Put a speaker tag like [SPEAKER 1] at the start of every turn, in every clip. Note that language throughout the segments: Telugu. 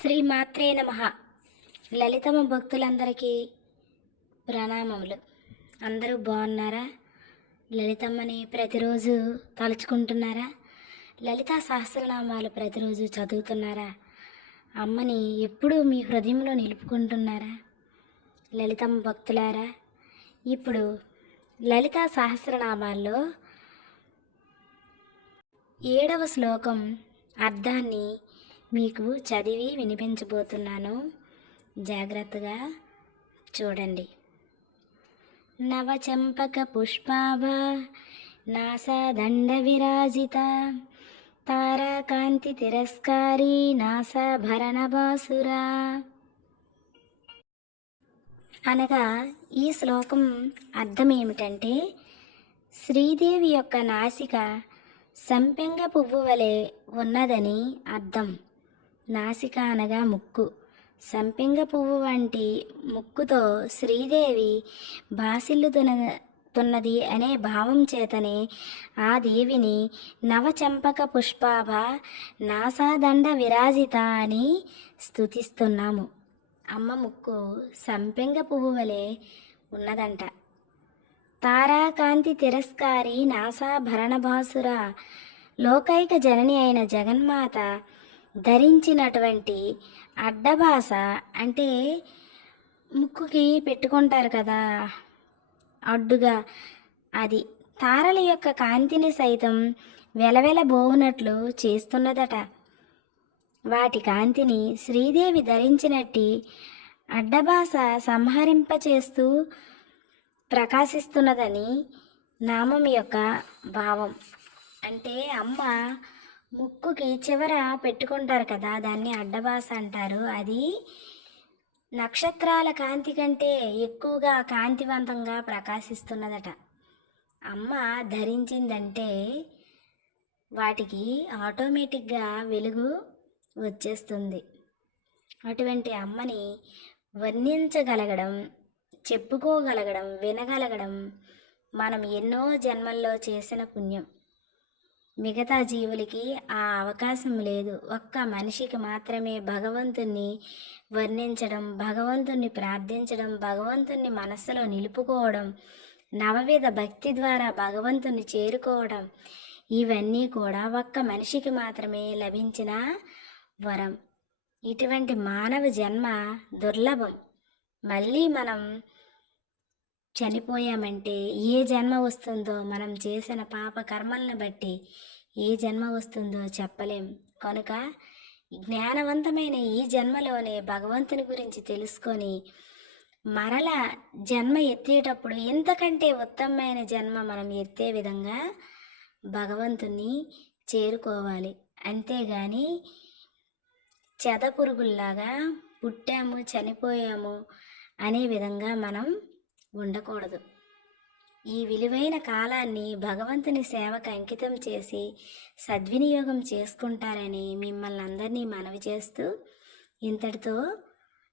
[SPEAKER 1] శ్రీ మాత్రే నమ. లలితమ్మ భక్తులందరికీ ప్రణామములు. అందరూ బాగున్నారా? లలితమ్మని ప్రతిరోజు తలుచుకుంటున్నారా? లలితా సహస్రనామాలు ప్రతిరోజు చదువుతున్నారా? అమ్మని ఎప్పుడూ మీ హృదయంలో నిలుపుకుంటున్నారా? లలితమ్మ భక్తులారా ఇప్పుడు లలితా సహస్రనామాల్లో ఏడవ శ్లోకం అర్థాన్ని మీకు చదివి వినిపించబోతున్నాను. జాగ్రత్తగా చూడండి. నవచంపక పుష్పాభ నాసాదండ విరాజిత తారాకాంతి తిరస్కారీ నాసాభరణ బాసురా. అనగా ఈ శ్లోకం అర్థం ఏమిటంటే శ్రీదేవి యొక్క నాసిక సంపెంగ పువ్వు వలె ఉన్నదని అర్థం. నాసిక అనగా ముక్కు. సంపెంగ పువ్వు వంటి ముక్కుతో శ్రీదేవి బాసిల్లుతున్న తున్నది అనే భావం చేతనే ఆ దేవిని నవచంపక పుష్పాభ నాసాదండ విరాజిత అని స్థుతిస్తున్నాము అమ్మ ముక్కు సంపెంగ పువ్వు వలె ఉన్నదంట. తారాకాంతి తిరస్కారి నాసాభరణభాసుర లోకైక జనని అయిన జగన్మాత ధరించినటువంటి అడ్డభాస అంటే ముక్కుకి పెట్టుకుంటారు కదా అడ్డుగా. అది తారల యొక్క కాంతిని సైతం వెలవెలబోవునట్లు చేస్తున్నదట. వాటి కాంతిని శ్రీదేవి ధరించినట్టి అడ్డభాస సంహరింపచేస్తూ ప్రకాశిస్తున్నదని నామం యొక్క భావం. అంటే అమ్మ ముక్కుకి చివర పెట్టుకుంటారు కదా దాన్ని అడ్డబాస అంటారు. అది నక్షత్రాల కాంతి కంటే ఎక్కువగా కాంతివంతంగా ప్రకాశిస్తున్నదట. అమ్మ ధరించిందంటే వాటికి ఆటోమేటిక్గా వెలుగు వచ్చేస్తుంది. అటువంటి అమ్మని వర్ణించగలగడం చెప్పుకోగలగడం వినగలగడం మనం ఎన్నో జన్మల్లో చేసిన పుణ్యం. మిగతా జీవులకి ఆ అవకాశం లేదు. ఒక్క మనిషికి మాత్రమే భగవంతుణ్ణి వర్ణించడం భగవంతుణ్ణి ప్రార్థించడం భగవంతుణ్ణి మనస్సులో నిలుపుకోవడం నవవిధ భక్తి ద్వారా భగవంతుని చేరుకోవడం ఇవన్నీ కూడా ఒక్క మనిషికి మాత్రమే లభించిన వరం. ఇటువంటి మానవ జన్మ దుర్లభం. మళ్ళీ మనం చనిపోయామంటే ఏ జన్మ వస్తుందో మనం చేసిన పాప కర్మల్ని బట్టి ఏ జన్మ వస్తుందో చెప్పలేం. కనుక జ్ఞానవంతమైన ఈ జన్మలోనే భగవంతుని గురించి తెలుసుకొని మరల జన్మ ఎత్తేటప్పుడు ఎంతకంటే ఉత్తమమైన జన్మ మనం ఎత్తే విధంగా భగవంతుని చేరుకోవాలి. అంతేగాని చెద పురుగుల్లాగా పుట్టాము చనిపోయాము అనే విధంగా మనం ఉండకూడదు. ఈ విలువైన కాలాన్ని భగవంతుని సేవకు అంకితం చేసి సద్వినియోగం చేసుకుంటారని మిమ్మల్ని అందరినీ మనవి చేస్తూ ఇంతటితో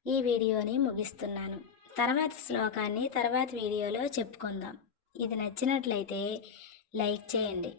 [SPEAKER 1] ఈ వీడియోని ముగిస్తున్నాను. తర్వాత శ్లోకాన్ని తర్వాత వీడియోలో చెప్పుకుందాం. ఇది నచ్చినట్లయితే లైక్ చేయండి.